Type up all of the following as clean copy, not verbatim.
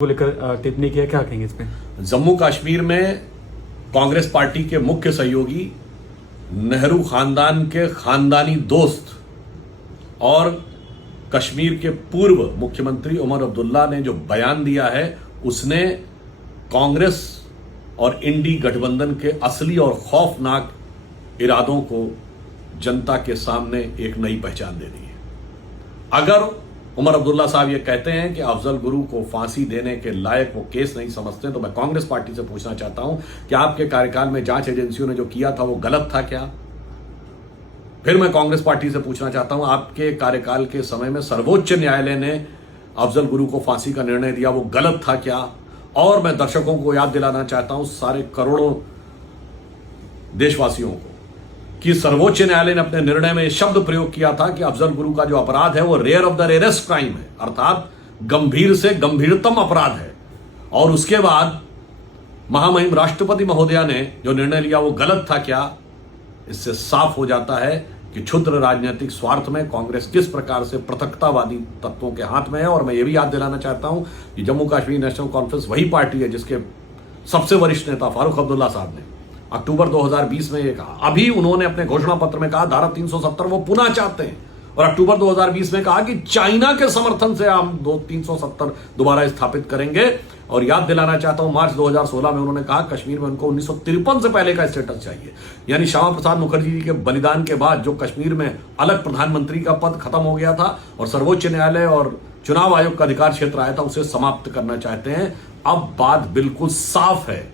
को लेकर टिप्पणी किया, क्या कहेंगे इस पे? जम्मू कश्मीर में कांग्रेस पार्टी के मुख्य सहयोगी, नेहरू खानदान के खानदानी दोस्त और कश्मीर के पूर्व मुख्यमंत्री उमर अब्दुल्ला ने जो बयान दिया है, उसने कांग्रेस और इंडी गठबंधन के असली और खौफनाक इरादों को जनता के सामने एक नई पहचान दे दी है। अगर उमर अब्दुल्ला साहब ये कहते हैं कि अफजल गुरु को फांसी देने के लायक वो केस नहीं समझते, तो मैं कांग्रेस पार्टी से पूछना चाहता हूं कि आपके कार्यकाल में जांच एजेंसियों ने जो किया था वो गलत था क्या? फिर मैं कांग्रेस पार्टी से पूछना चाहता हूं, आपके कार्यकाल के समय में सर्वोच्च न्यायालय ने अफजल गुरु को फांसी का निर्णय दिया, वो गलत था क्या? और मैं दर्शकों को याद दिलाना चाहता हूं, सारे करोड़ों देशवासियों को, कि सर्वोच्च न्यायालय ने अपने निर्णय में शब्द प्रयोग किया था कि अफजल गुरु का जो अपराध है वो rare of the rarest crime है, अर्थात गंभीर से गंभीरतम अपराध है। और उसके बाद महामहिम राष्ट्रपति महोदया ने जो निर्णय लिया वो गलत था क्या? इससे साफ हो जाता है कि क्षुद्र राजनीतिक स्वार्थ में कांग्रेस किस प्रकार से पृथकतावादी तत्वों के हाथ में है। और मैं ये भी याद दिलाना चाहता हूं कि जम्मू कश्मीर नेशनल कॉन्फ्रेंस वही पार्टी है जिसके सबसे वरिष्ठ नेता फारूक अब्दुल्ला साहब ने अक्टूबर 2020 में ये कहा, अभी उन्होंने अपने घोषणा पत्र में कहा धारा 370 वो पुनः चाहते हैं, और अक्टूबर 2020 में कहा कि चाइना के समर्थन से हम 370 दोबारा स्थापित करेंगे। और याद दिलाना चाहता हूं, मार्च 2016 में उन्होंने कहा कश्मीर में उनको 1953 से पहले का स्टेटस चाहिए, यानी श्यामा प्रसाद मुखर्जी जी के बलिदान के बाद जो कश्मीर में अलग प्रधानमंत्री का पद खत्म हो गया था और सर्वोच्च न्यायालय और चुनाव आयोग का अधिकार क्षेत्र आया था, उसे समाप्त करना चाहते हैं। अब बात बिल्कुल साफ है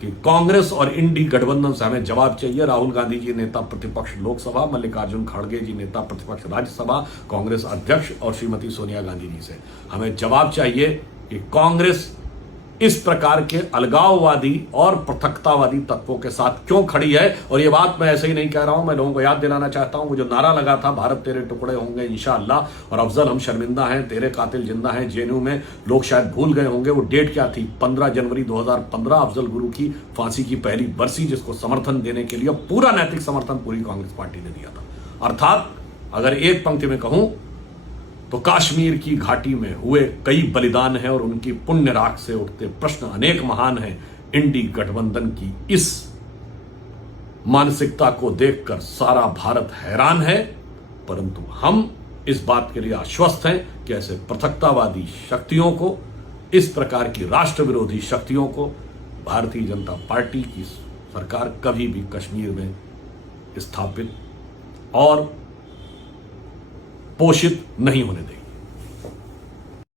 कि कांग्रेस और इंडी गठबंधन से हमें जवाब चाहिए। राहुल गांधी जी नेता प्रतिपक्ष लोकसभा, मल्लिकार्जुन खड़गे जी नेता प्रतिपक्ष राज्यसभा, कांग्रेस अध्यक्ष और श्रीमती सोनिया गांधी जी से हमें जवाब चाहिए कि कांग्रेस इस प्रकार के अलगाववादी और पृथकतावादी तत्वों के साथ क्यों खड़ी है। और ये बात मैं ऐसे ही नहीं कह रहा हूं, मैं लोगों को याद दिलाना चाहता हूं, वो जो नारा लगा था भारत तेरे टुकड़े होंगे इंशाअल्लाह, और अफजल हम शर्मिंदा हैं, तेरे कातिल जिंदा हैं, जेएनयू में लोग शायद भूल गए होंगे वो डेट क्या थी, 15 जनवरी 2015 अफजल गुरु की फांसी की पहली बरसी, जिसको समर्थन देने के लिए पूरा नैतिक समर्थन पूरी कांग्रेस पार्टी ने दिया था। अर्थात अगर एक पंक्ति में कहूं तो कश्मीर की घाटी में हुए कई बलिदान हैं और उनकी पुण्य राख से उठते प्रश्न अनेक महान हैं। इंडी गठबंधन की इस मानसिकता को देखकर सारा भारत हैरान है, परंतु हम इस बात के लिए आश्वस्त हैं कि ऐसे पृथकतावादी शक्तियों को, इस प्रकार की राष्ट्र विरोधी शक्तियों को भारतीय जनता पार्टी की सरकार कभी भी कश्मीर में स्थापित और पोषित नहीं होने देगी।